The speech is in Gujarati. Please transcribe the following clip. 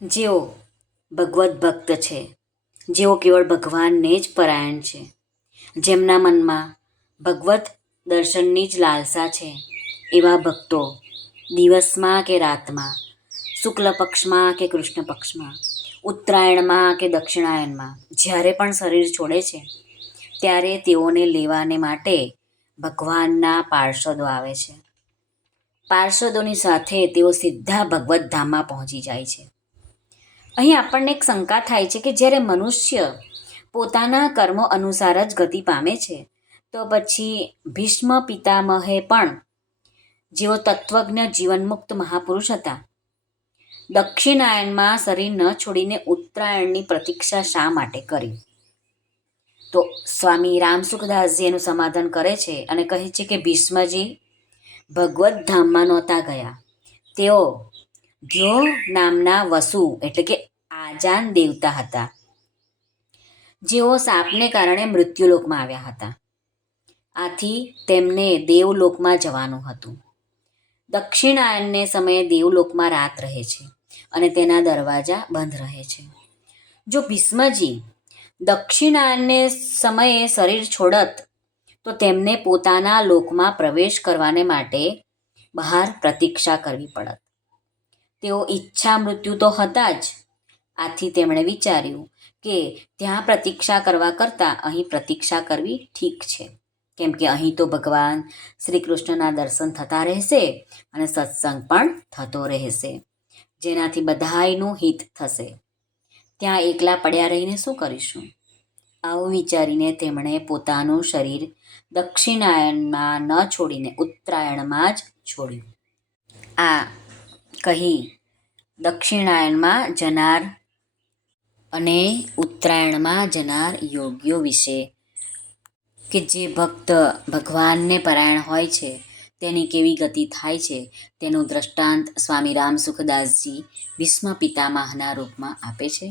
જેઓ ભગવદ્ ભક્ત છે, જેઓ કેવળ ભગવાનને જ પરાયણ છે, જેમના મનમાં ભગવત દર્શનની જ લાલસા છે, એવા ભક્તો દિવસમાં કે રાતમાં, શુક્લ પક્ષમાં કે કૃષ્ણ પક્ષમાં, ઉત્તરાયણમાં કે દક્ષિણાયનમાં જ્યારે પણ શરીર છોડે છે ત્યારે તેઓને લેવાને માટે ભગવાનના પાર્ષદો આવે છે. પાર્ષદોની સાથે તેઓ સીધા ભગવદ્ ધામમાં પહોંચી જાય છે. અહીં આપણને એક શંકા થાય છે કે જ્યારે મનુષ્ય પોતાના કર્મો અનુસાર જ ગતિ પામે છે, તો પછી ભીષ્મ પિતામહે પણ, જેઓ તત્વજ્ઞ જીવનમુક્ત મહાપુરુષ હતા, દક્ષિણાયનમાં શરીર ન છોડીને ઉત્તરાયણની પ્રતીક્ષા શા માટે કરી? તો સ્વામી રામસુખદાસજી એનું સમાધાન કરે છે અને કહે છે કે ભીષ્મજી ભગવદ્ ધામમાં નહોતા ગયા. તેઓ ધ્યો નામના વસુ એટલે કે આજાન દેવતા હતા, જેઓ શાપને કારણે મૃત્યુલોકમાં આવ્યા હતા. આથી તેમને દેવલોકમાં જવાનું હતું. દક્ષિણાયનને સમયે દેવલોકમાં રાત રહે છે અને તેના દરવાજા બંધ રહે છે. જો ભીષ્મજી દક્ષિણાયનને સમયે શરીર છોડત તો તેમને પોતાના લોકમાં પ્રવેશ કરવાને માટે બહાર પ્રતીક્ષા કરવી પડત. તેઓ ઈચ્છા મૃત્યુ તો હતા જ. આથી તેમણે વિચાર્યું કે ત્યાં પ્રતીક્ષા કરવા કરતાં અહીં પ્રતીક્ષા કરવી ઠીક છે, કેમ કે અહીં તો ભગવાન શ્રી કૃષ્ણના દર્શન થતા રહેશે અને સત્સંગ પણ થતો રહેશે, જેનાથી બધાયનું હિત થશે. ત્યાં એકલા પડ્યા રહીને શું કરીશું? આવું વિચારીને તેમણે પોતાનું શરીર દક્ષિણાયનમાં ન છોડીને ઉત્તરાયણમાં જ છોડ્યું. આ કહી દક્ષિણાયનમાં જનાર અને ઉત્તરાયણમાં જનાર યોગીઓ વિશે, કે જે ભક્ત ભગવાનને પરાયણ હોય છે તેની કેવી ગતિ થાય છે, તેનું દ્રષ્ટાંત સ્વામી રામસુખદાસજી ભીષ્મ પિતામહના રૂપમાં આપે છે.